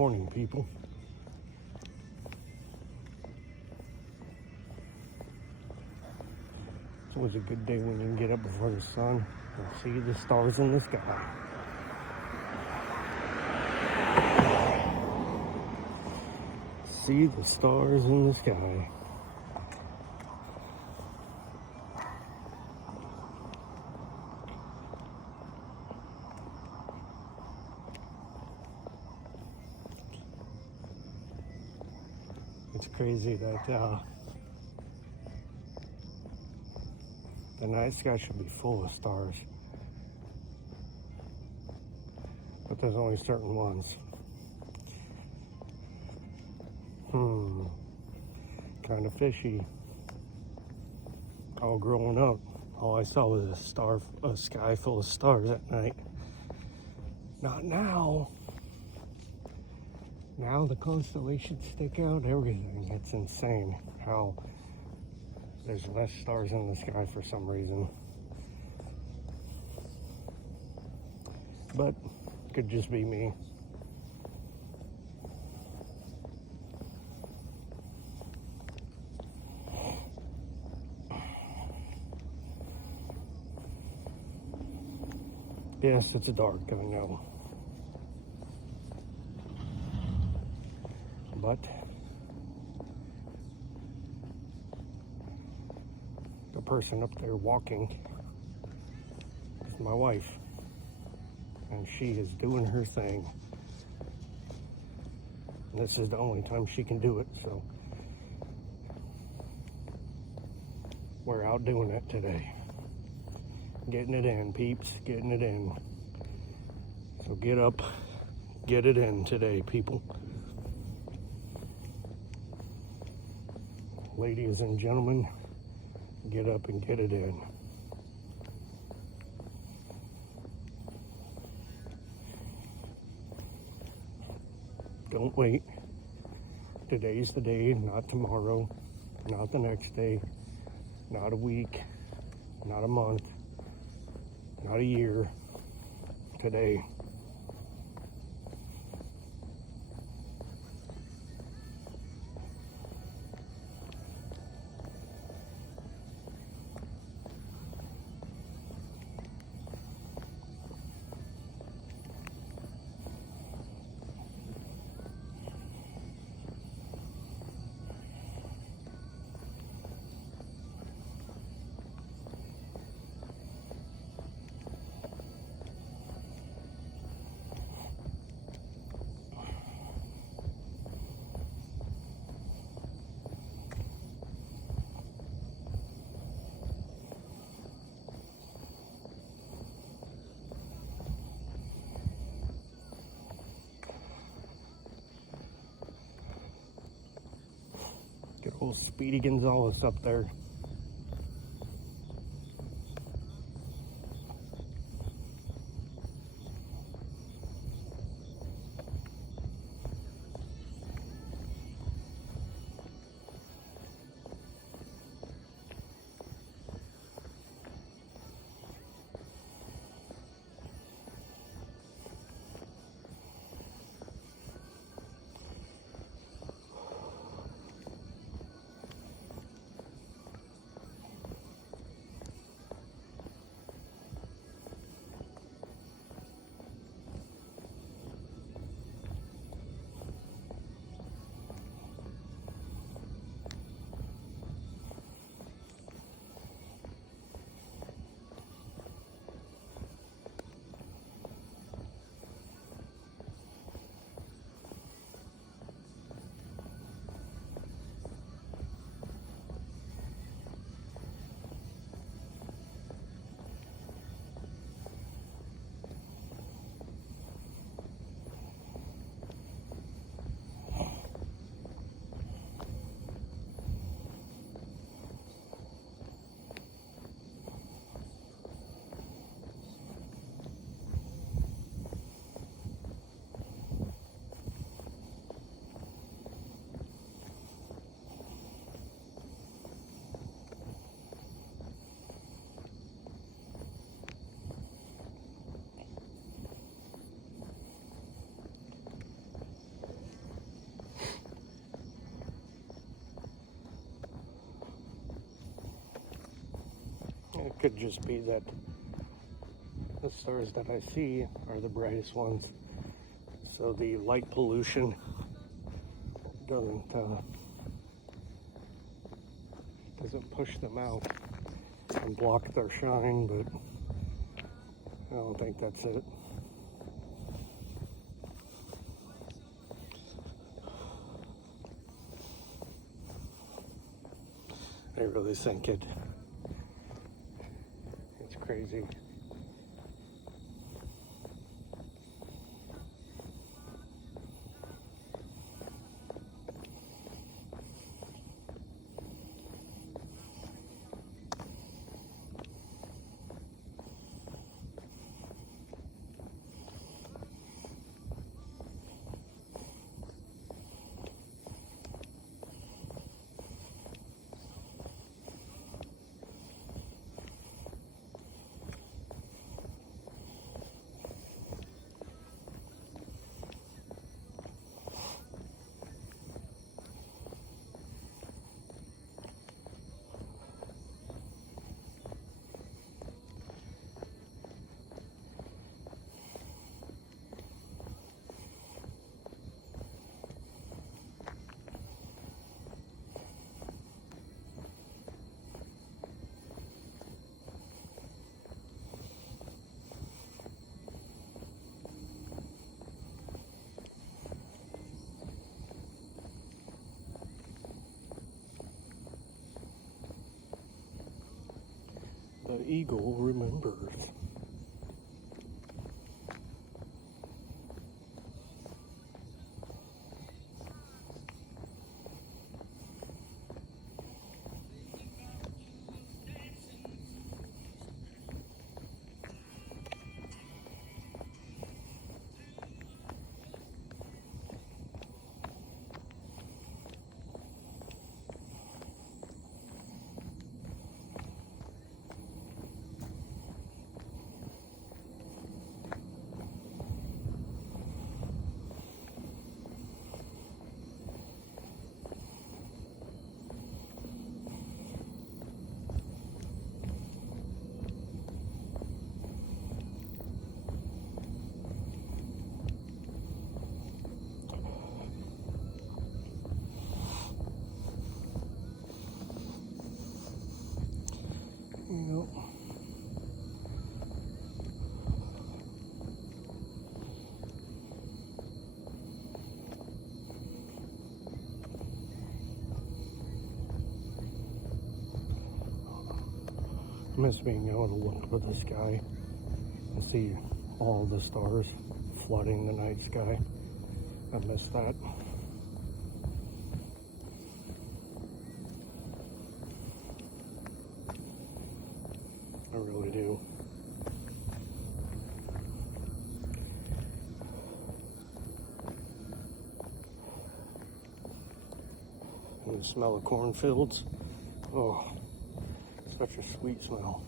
morning, people. It's always a good day when you can get up before the sun and see the stars in the sky. See the stars in the sky. It's crazy that the night sky should be full of stars, but there's only certain ones. Kind of fishy. All growing up, all I saw was a sky full of stars at night. Not now. Now the constellations stick out, everything. It's insane how there's less stars in the sky for some reason. But could just be me. Yes, it's dark, I know. But the person up there walking is my wife. And she is doing her thing. And this is the only time she can do it, so we're out doing it today. Getting it in, peeps, getting it in. So get up, get it in today, people. Ladies and gentlemen, get up and get it in. Don't wait. Today's the day, not tomorrow, not the next day, not a week, not a month, not a year. Today. Good old Speedy Gonzales up there. Could just be that the stars that I see are the brightest ones, so the light pollution doesn't push them out and block their shine, but I don't think that's it. I really think it's crazy. The eagle remembers. Yep. I miss being able to look up at the sky and see all the stars flooding the night sky. I miss that. I really do. And the smell of cornfields. Oh, such a sweet smell.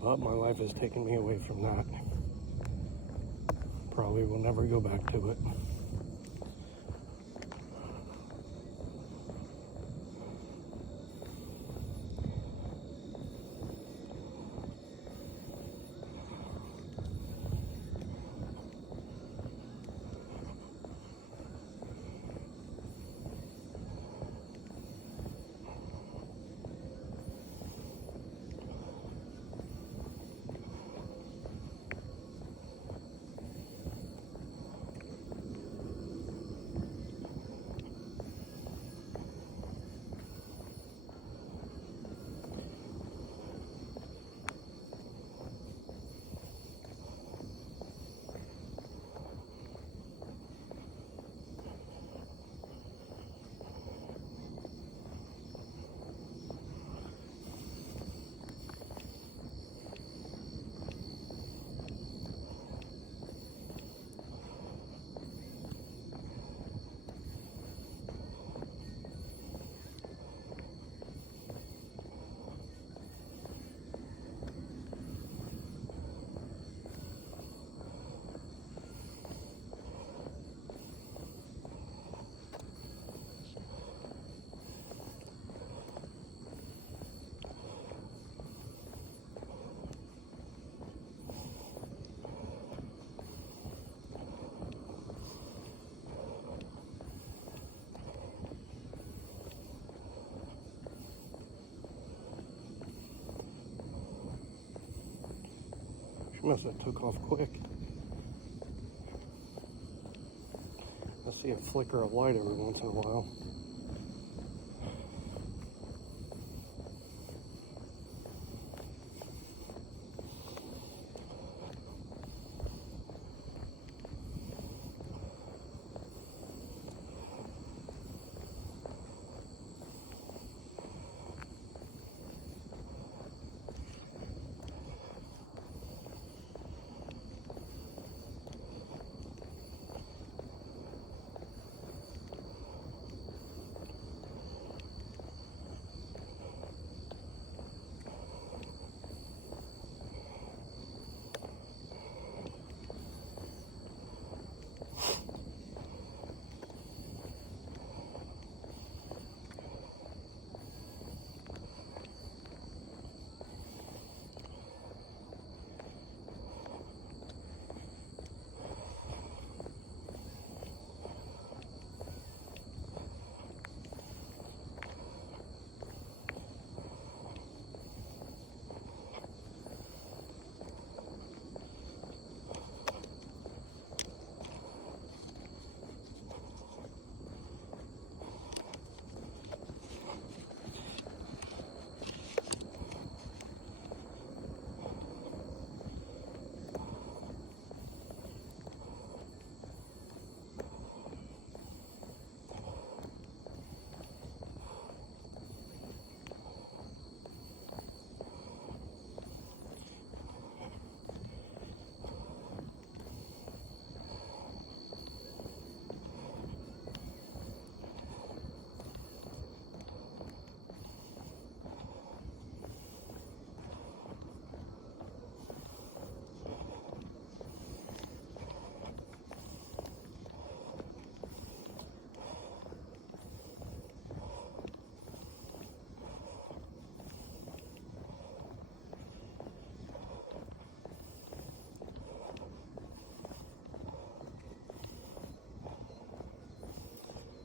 But my life has taken me away from that. Probably will never go back to it. Must have took off quick. I see a flicker of light every once in a while.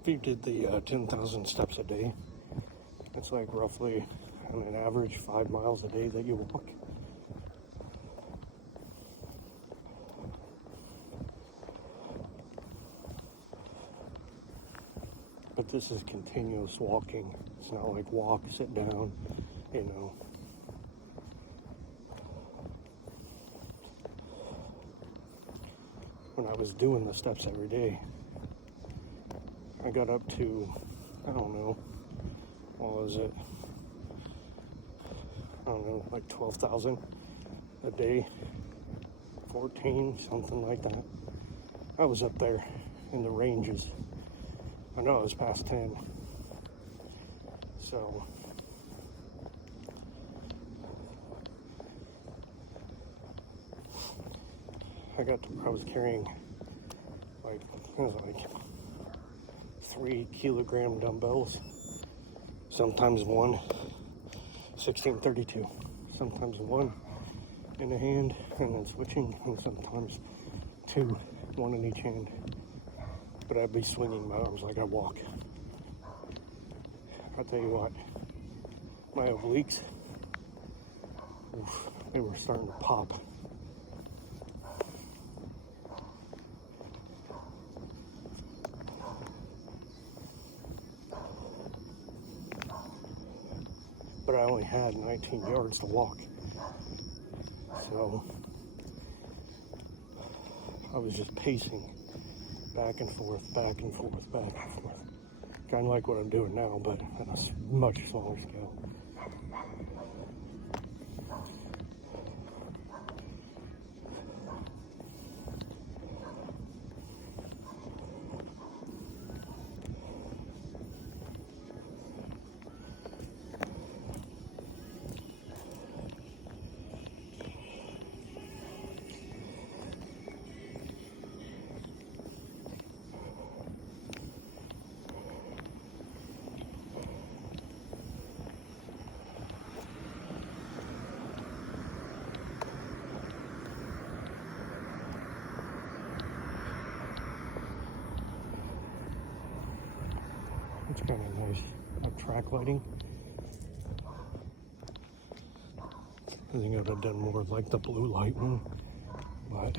If you did the 10,000 steps a day, it's like roughly on an average 5 miles a day that you walk. But this is continuous walking. It's not like walk, sit down, you know. When I was doing the steps every day, I got up to, I don't know, what was it? I don't know, like 12,000 a day, 14, something like that. I was up there in the ranges. I know it was past 10. So, I was carrying like, it was like 3 kilogram dumbbells, sometimes one 1632, sometimes one in a hand and then switching, and sometimes 2, one in each hand. But I'd be swinging my arms like I walk. I'll tell you what, my obliques, oof, they were starting to pop. But I only had 19 yards to walk. So I was just pacing back and forth, back and forth, back and forth. Kind of like what I'm doing now, but on a much smaller scale. It's kind of nice. Track lighting. I think I would have done more like the blue light one But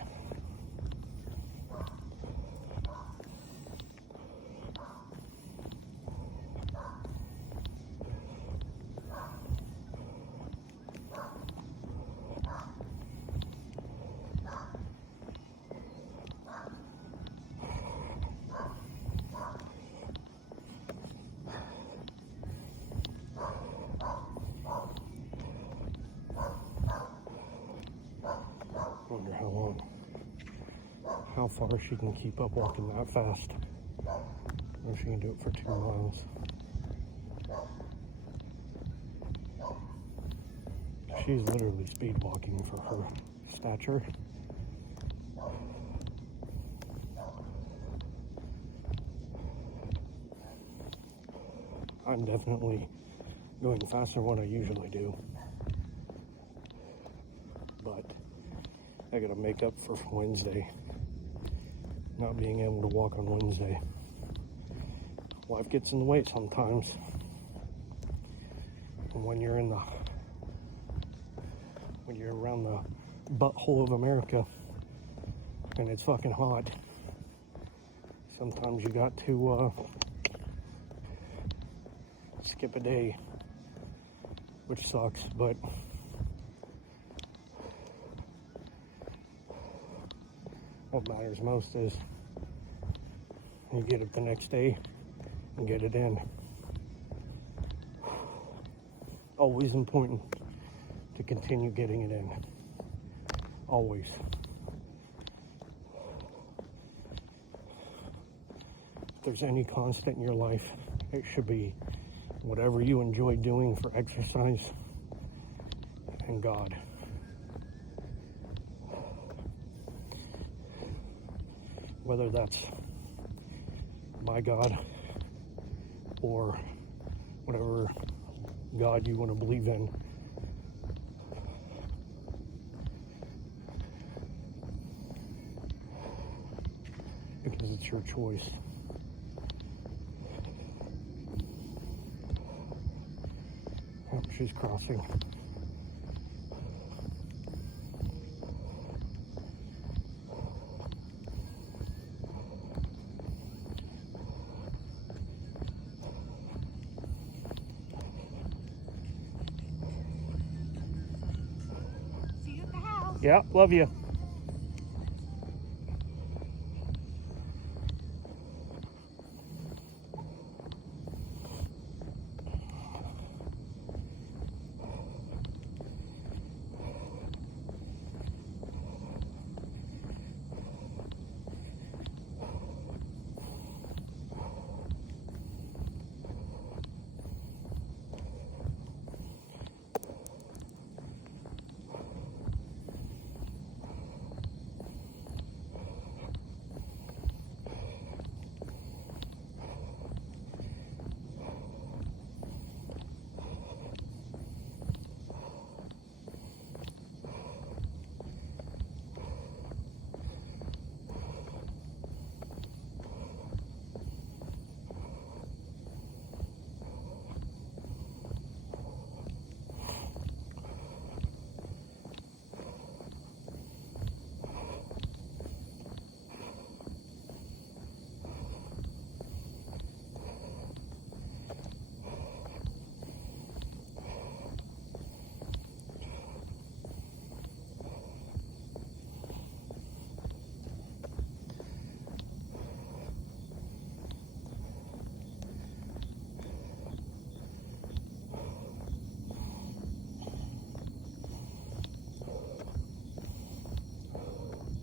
wonder how far she can keep up walking that fast. I know she can do it for 2 miles. She's literally speed walking for her stature. I'm definitely going faster than what I usually do. But I gotta make up for Wednesday. Not being able to walk on Wednesday. Life gets in the way sometimes. And when you're around the butthole of America and it's fucking hot, sometimes you got to skip a day, which sucks, but what matters most is you get it the next day and get it in. Always important to continue getting it in. Always. If there's any constant in your life, it should be whatever you enjoy doing for exercise and God. Whether that's my God or whatever God you want to believe in. Because it's your choice. Oh, she's crossing. See you at the house. Yeah, love you.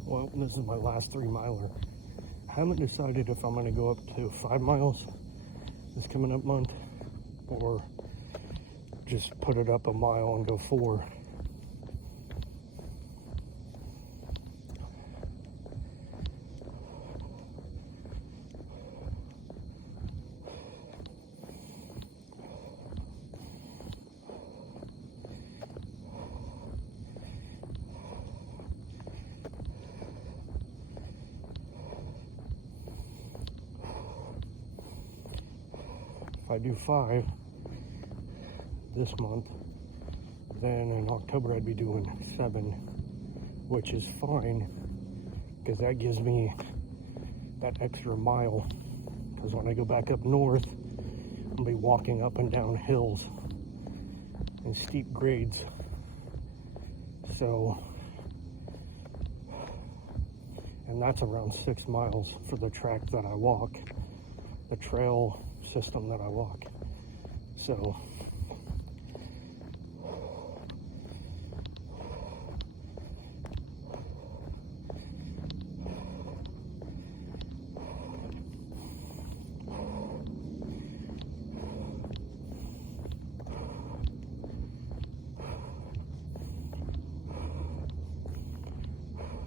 Well, this is my last 3 miler. I haven't decided if I'm going to go up to 5 miles this coming up month or just put it up a mile and go 4. If I do 5 this month, then in October I'd be doing 7 which is fine because that gives me that extra mile. Because when I go back up north, I'll be walking up and down hills and steep grades. So, and that's around 6 miles for the track that I walk, the trail system that I walk. So,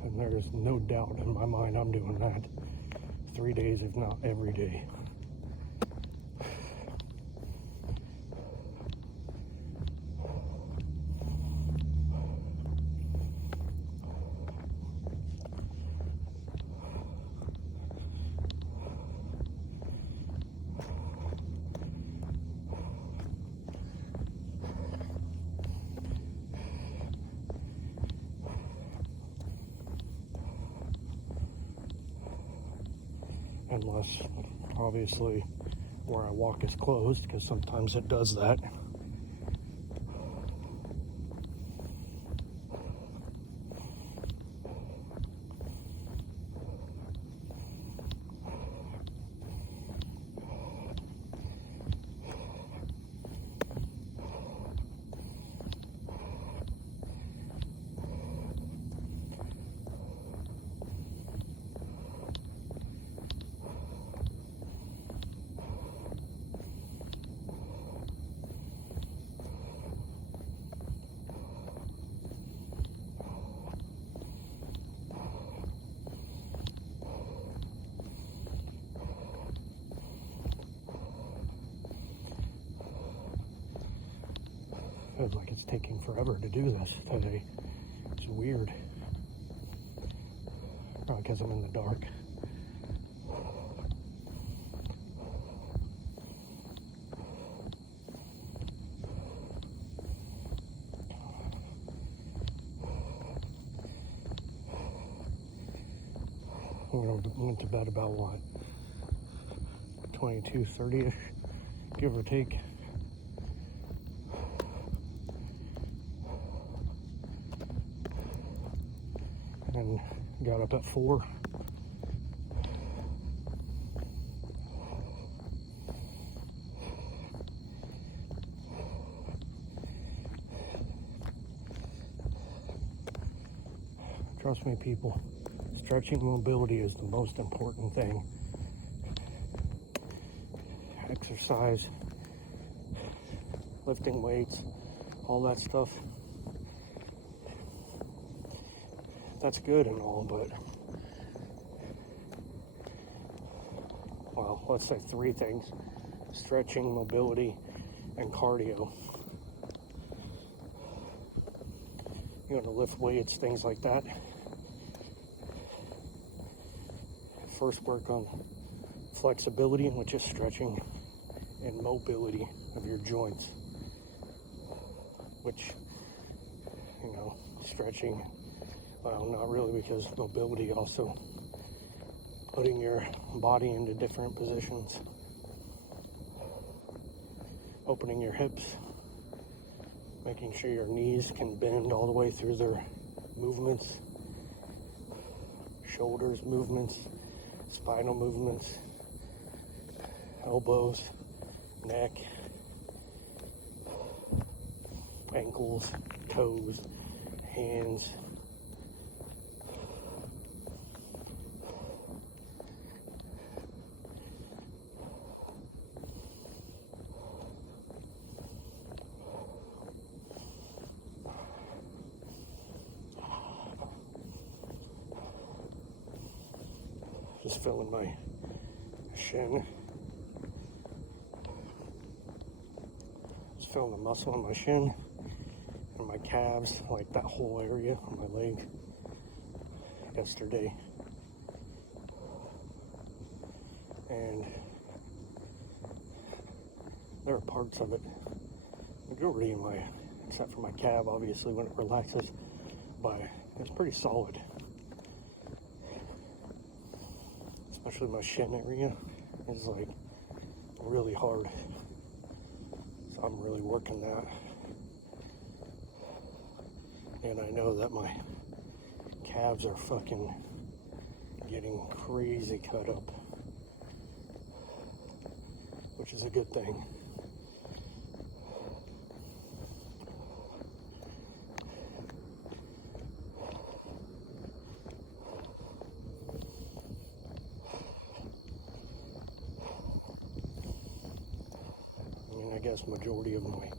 and there's no doubt in my mind I'm doing that 3 days, if not every day. Unless, obviously, where I walk is closed, because sometimes it does that. Feels like it's taking forever to do this today. It's weird. Probably because I'm in the dark. We went to bed about what? 22:30-ish, give or take. And got up at 4. Trust me, people, stretching mobility is the most important thing. Exercise, lifting weights, all that stuff. That's good and all, but, well, let's say 3 things: stretching, mobility, and cardio. You want to lift weights, things like that. First, work on flexibility, which is stretching, and mobility of your joints, which, stretching, well, not really, because mobility also putting your body into different positions, opening your hips, making sure your knees can bend all the way through their movements, shoulders movements, spinal movements, elbows, neck, ankles, toes, hands. Just feeling my shin. Just feeling the muscle in my shin and my calves, like that whole area on my leg yesterday. And there are parts of it, majority of except for my calf, obviously, when it relaxes, but It's pretty solid. Especially my shin area is like really hard. So I'm really working that. And I know that my calves are fucking getting crazy cut up, which is a good thing. I mean, I guess majority of my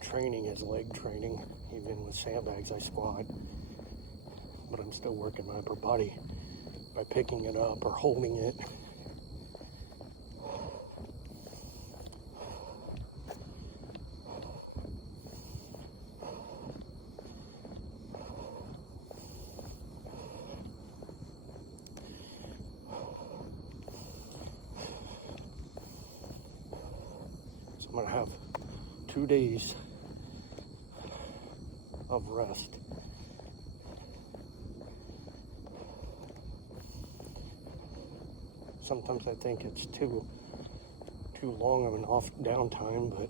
training is leg training. Even with sandbags I squat, but I'm still working my upper body by picking it up or holding it. So I'm gonna have 2 days of rest. Sometimes I think it's too long of an off downtime, but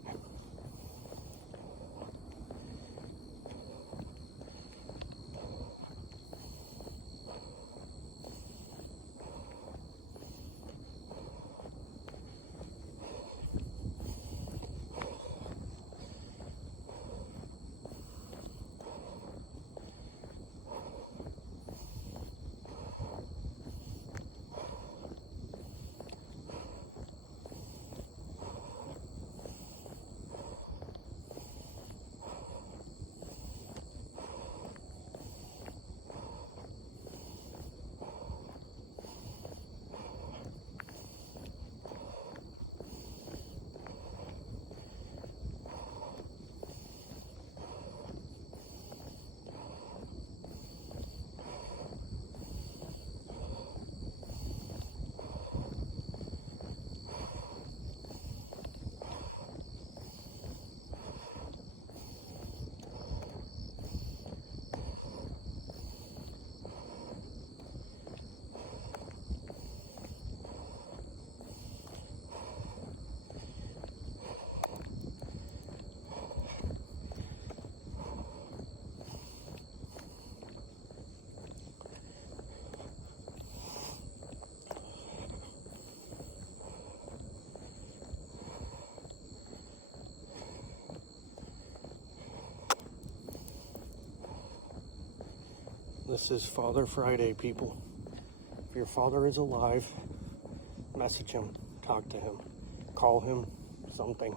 this is Father Friday, people. If your father is alive, message him, talk to him, call him, something.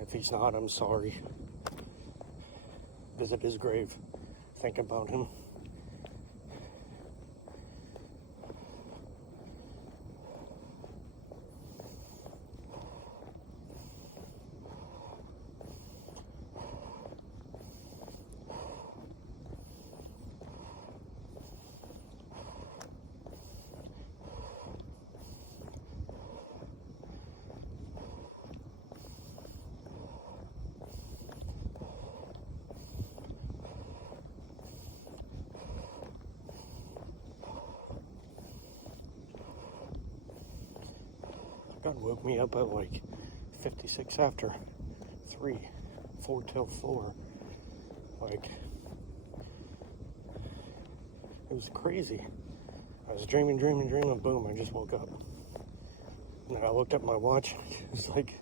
If he's not, I'm sorry. Visit his grave. Think about him. God woke me up at like 56 after 3, 4 till 4. Like, it was crazy. I was dreaming, boom, I just woke up. And I looked at my watch, it was like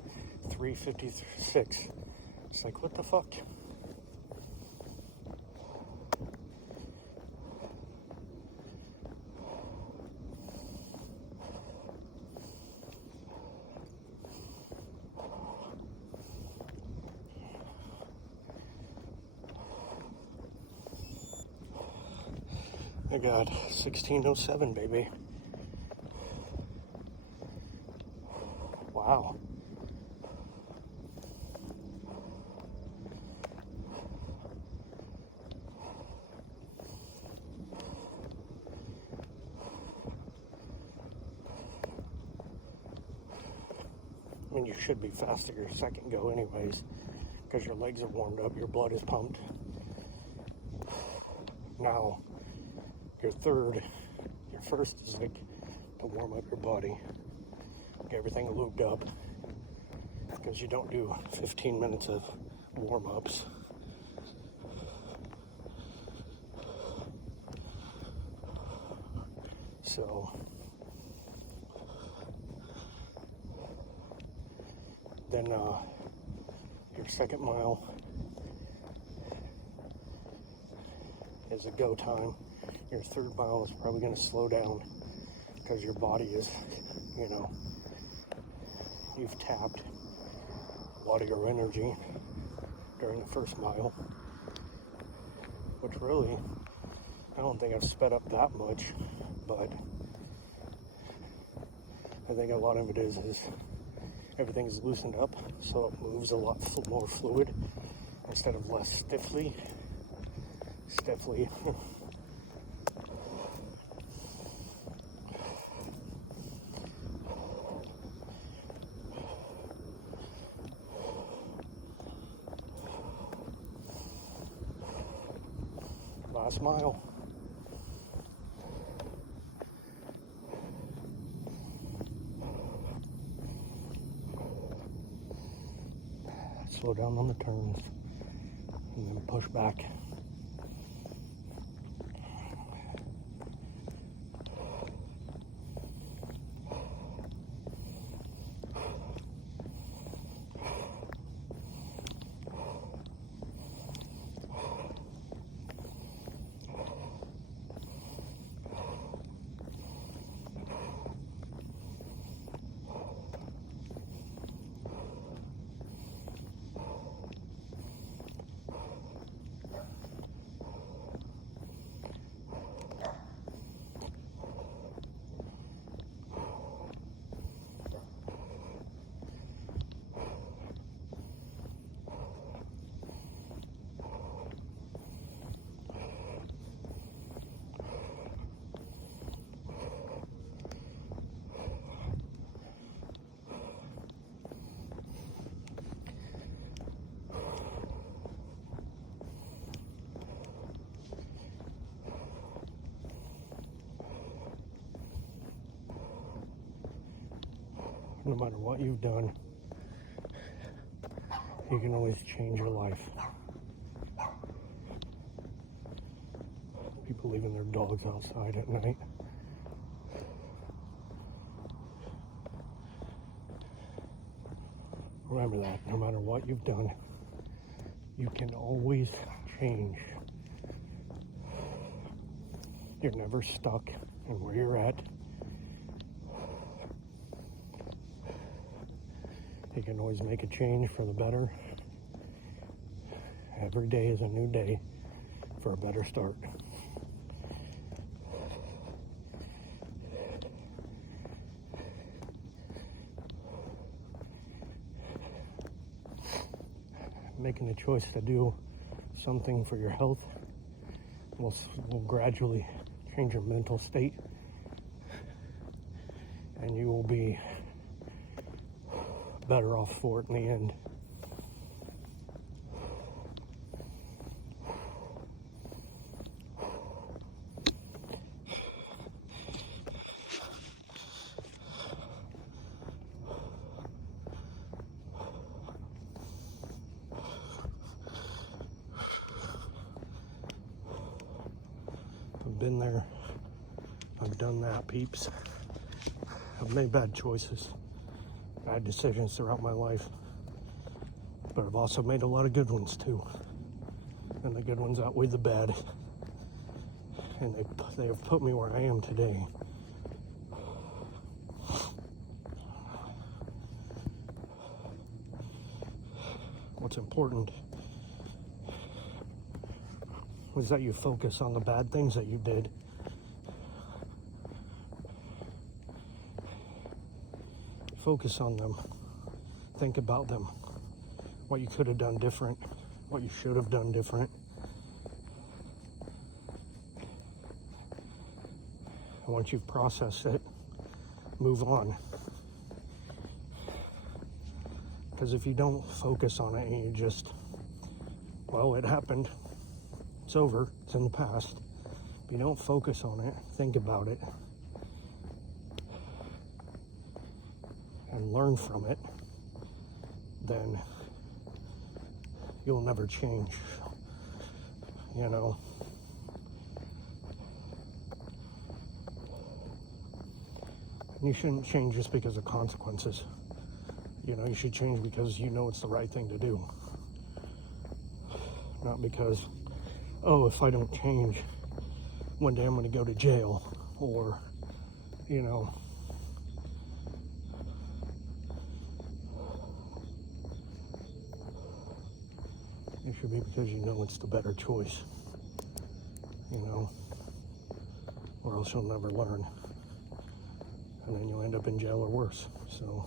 3:56. It's like, what the fuck? I got 16:07, baby. Wow. I mean, you should be faster your second go anyways, because your legs are warmed up, your blood is pumped. Now, your first is like to warm up your body, get everything lubed up, because you don't do 15 minutes of warm-ups. So, then your second mile is a go time. Your third mile is probably going to slow down because your body is, you've tapped a lot of your energy during the first mile, which really, I don't think I've sped up that much, but I think a lot of it is everything's loosened up, so it moves a lot more fluid instead of less stiffly. Last mile. Slow down on the turns and then push back. No matter what you've done, you can always change your life. People leaving their dogs outside at night. Remember that, no matter what you've done, you can always change. You're never stuck in where you're at. You can always make a change for the better. Every day is a new day for a better start. Making the choice to do something for your health will gradually change your mental state, and you will be better off for it in the end. I've been there. I've done that, peeps. I've made bad choices, bad decisions throughout my life, but I've also made a lot of good ones too, and the good ones outweigh the bad, and they have put me where I am today. What's important is that you focus on the bad things that you did. Focus on them. Think about them. What you could have done different. What you should have done different. And once you've processed it, move on. Because if you don't focus on it and you just well, it happened. It's over. It's in the past. If you don't focus on it, think about it, and learn from it, then you'll never change, you know. You shouldn't change just because of consequences. You know, you should change because you know it's the right thing to do. Not because, oh, if I don't change, one day I'm going to go to jail, or, you know. It should be because you know it's the better choice, you know, or else you'll never learn. And then you'll end up in jail or worse. So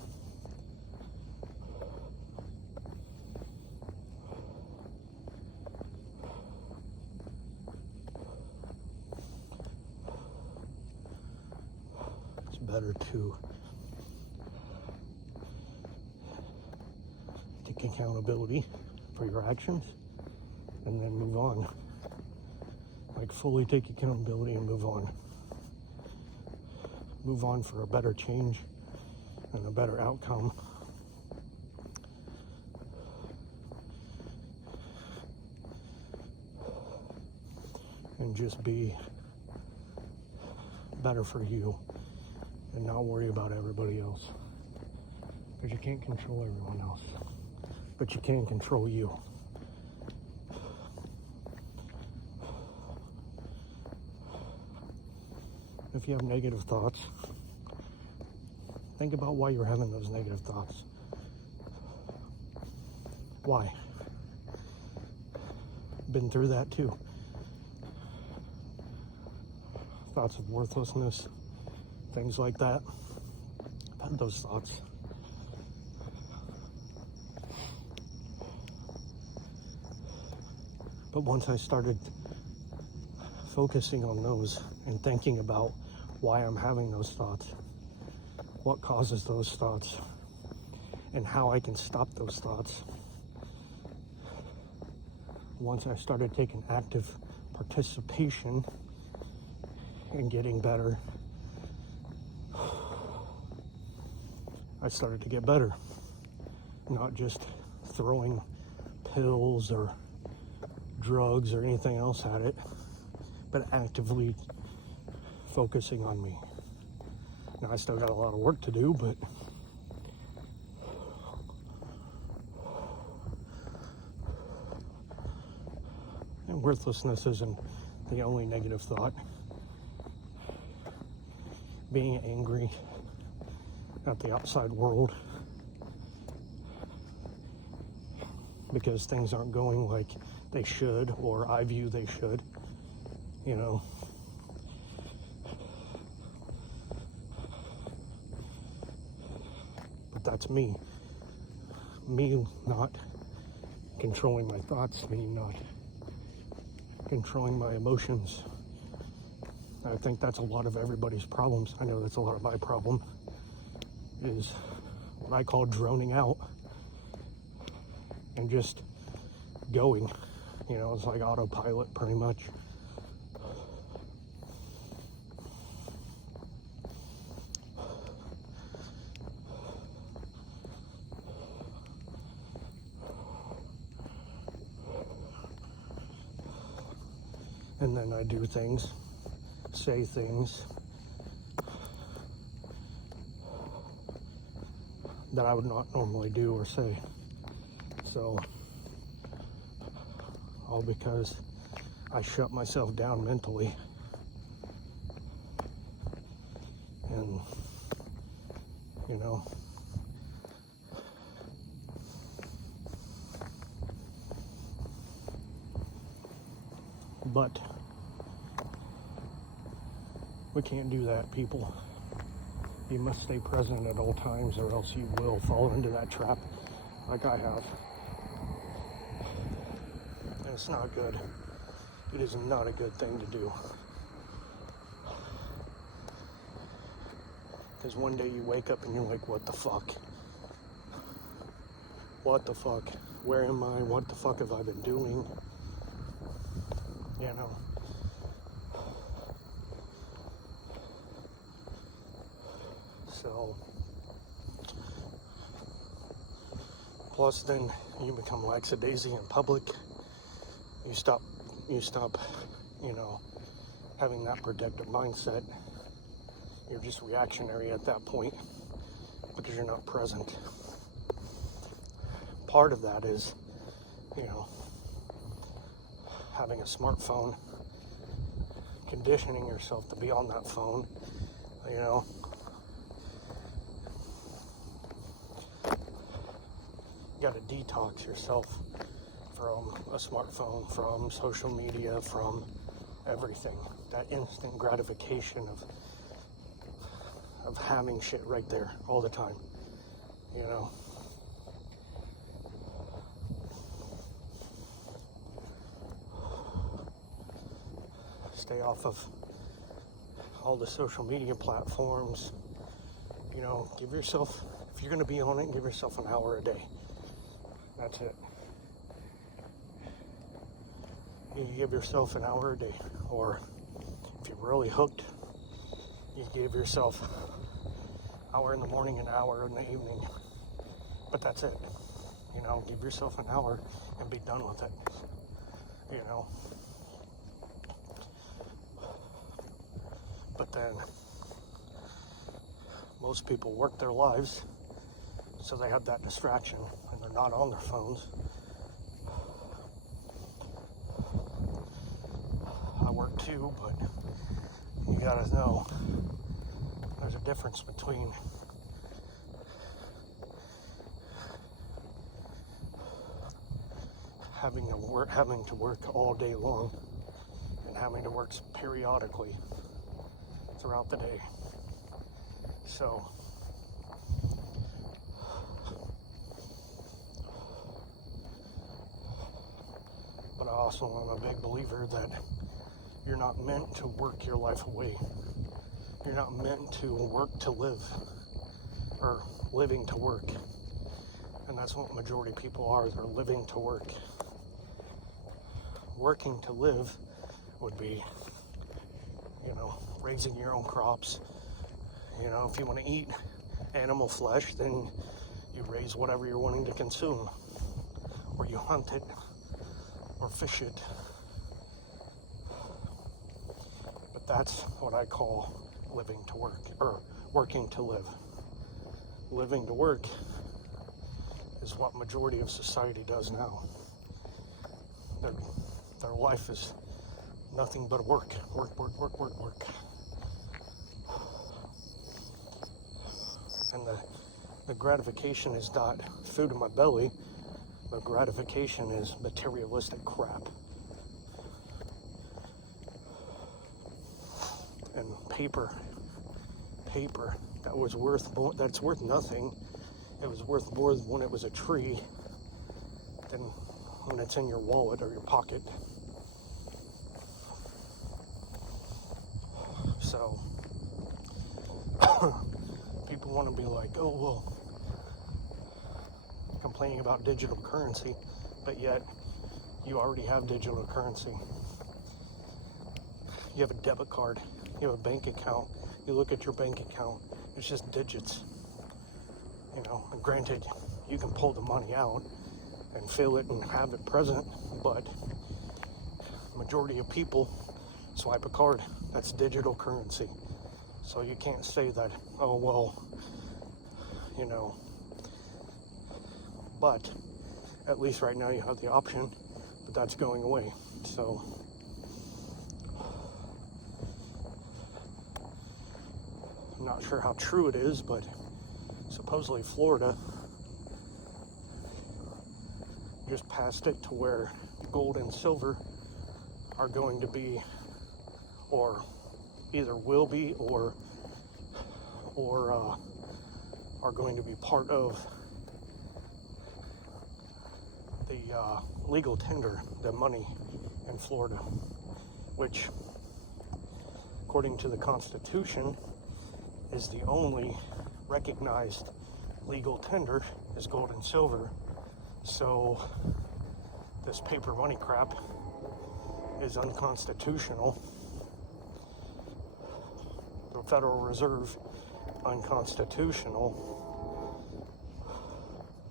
it's better to take accountability for your actions and then move on. Like, fully take accountability and move on. Move on for a better change and a better outcome. And just be better for you and not worry about everybody else. Because you can't control everyone else, but you can control you. If you have negative thoughts, think about why you're having those negative thoughts. Why? Been through that too. Thoughts of worthlessness, things like that. I've had those thoughts. But once I started focusing on those and thinking about why I'm having those thoughts, what causes those thoughts, and how I can stop those thoughts. Once I started taking active participation in getting better, I started to get better. Not just throwing pills or drugs or anything else at it, but actively focusing on me. Now, I still got a lot of work to do, but and worthlessness isn't the only negative thought. Being angry at the outside world because things aren't going like they should, or I view they should, you know. But that's me. Me not controlling my thoughts, me not controlling my emotions. I think that's a lot of everybody's problems. I know that's a lot of my problem, is what I call droning out and just going. You know, it's like autopilot pretty much. And then I do things, say things that I would not normally do or say. So, all because I shut myself down mentally. And, you know, but we can't do that, people. You must stay present at all times, or else you will fall into that trap like I have. And it's not good. It is not a good thing to do. Because one day you wake up and you're like, what the fuck? What the fuck? Where am I? What the fuck have I been doing? You know. So, plus then you become lackadaisy in public. You stop, you know, having that protective mindset. You're just reactionary at that point because you're not present. Part of that is, you know, having a smartphone, conditioning yourself to be on that phone, you know. You got to detox yourself from a smartphone, from social media, from everything. That instant gratification of having shit right there all the time, you know. Stay off of all the social media platforms, you know. Give yourself, if you're going to be on it, give yourself an hour a day. That's it. You give yourself an hour a day, or if you're really hooked, you give yourself an hour in the morning, an hour in the evening. But that's it. You know, give yourself an hour and be done with it. You know. But then most people work their lives, so they have that distraction and they're not on their phones. I work too, but you gotta know there's a difference between having to work all day long and having to work periodically throughout the day. So but I also am a big believer that you're not meant to work your life away. You're not meant to work to live, or living to work. And that's what majority of people are. They're living to work. Working to live would be, you know, raising your own crops. You know, if you want to eat animal flesh, then you raise whatever you're wanting to consume, or you hunt it, or fish it. But that's what I call living to work, or working to live. Living to work is what majority of society does now. Their life is nothing but work. And the gratification is not food in my belly. The gratification is materialistic crap. And paper that's worth nothing. It was worth more when it was a tree than when it's in your wallet or your pocket. So people want to be like, oh, well, complaining about digital currency, but yet you already have digital currency. You have a debit card, you have a bank account. You look at your bank account, it's just digits. You know, and granted, you can pull the money out and fill it and have it present, but majority of people swipe a card. That's digital currency. So you can't say that, oh, well, you know, but at least right now you have the option, but that's going away. So I'm not sure how true it is, but supposedly Florida just passed it to where gold and silver are going to be, or either will be, or are going to be part of the legal tender, the money in Florida, which, according to the Constitution, is the only recognized legal tender is gold and silver. So this paper money crap is unconstitutional. The Federal Reserve, unconstitutional.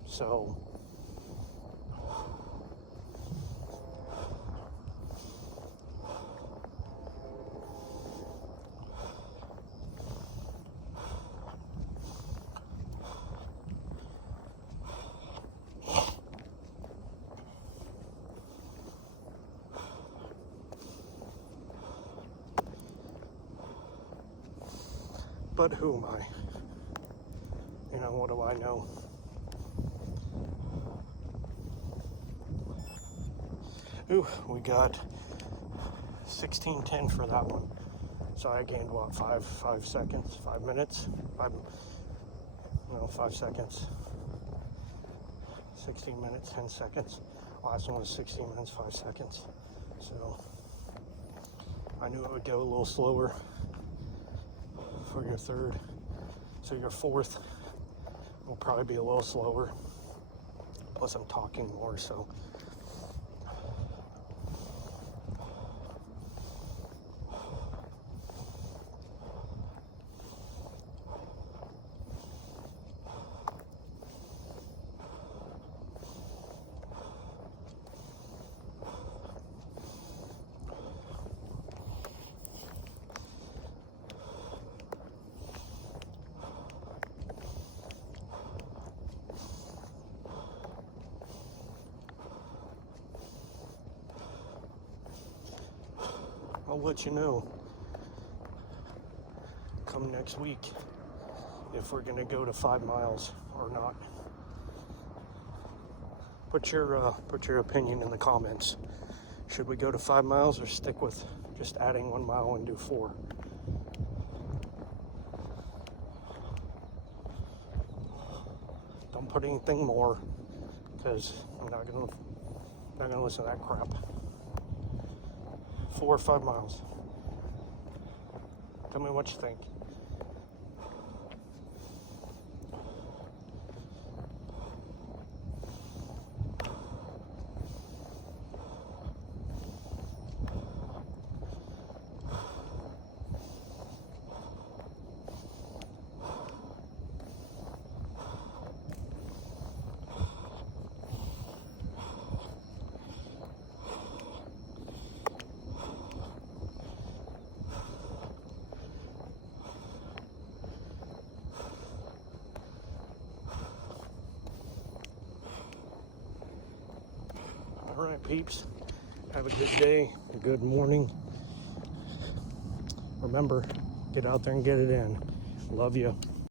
So but who am I? You know, what do I know? Ooh, we got 16:10 for that one. So I gained what, 5 seconds, 5 minutes, 5 seconds. 16 minutes, 10 seconds. Last one was 16 minutes, 5 seconds. So I knew it would go a little slower for your third. So your fourth will probably be a little slower. Plus I'm talking more, so. I'll let you know come next week if we're gonna go to 5 miles or not. Put your opinion in the comments. Should we go to 5 miles or stick with just adding 1 mile and do 4? Don't put anything more, because I'm not gonna listen to that crap. 4 or 5 miles. Tell me what you think. All right, peeps. Have a good day, a good morning. Remember, get out there and get it in. Love you.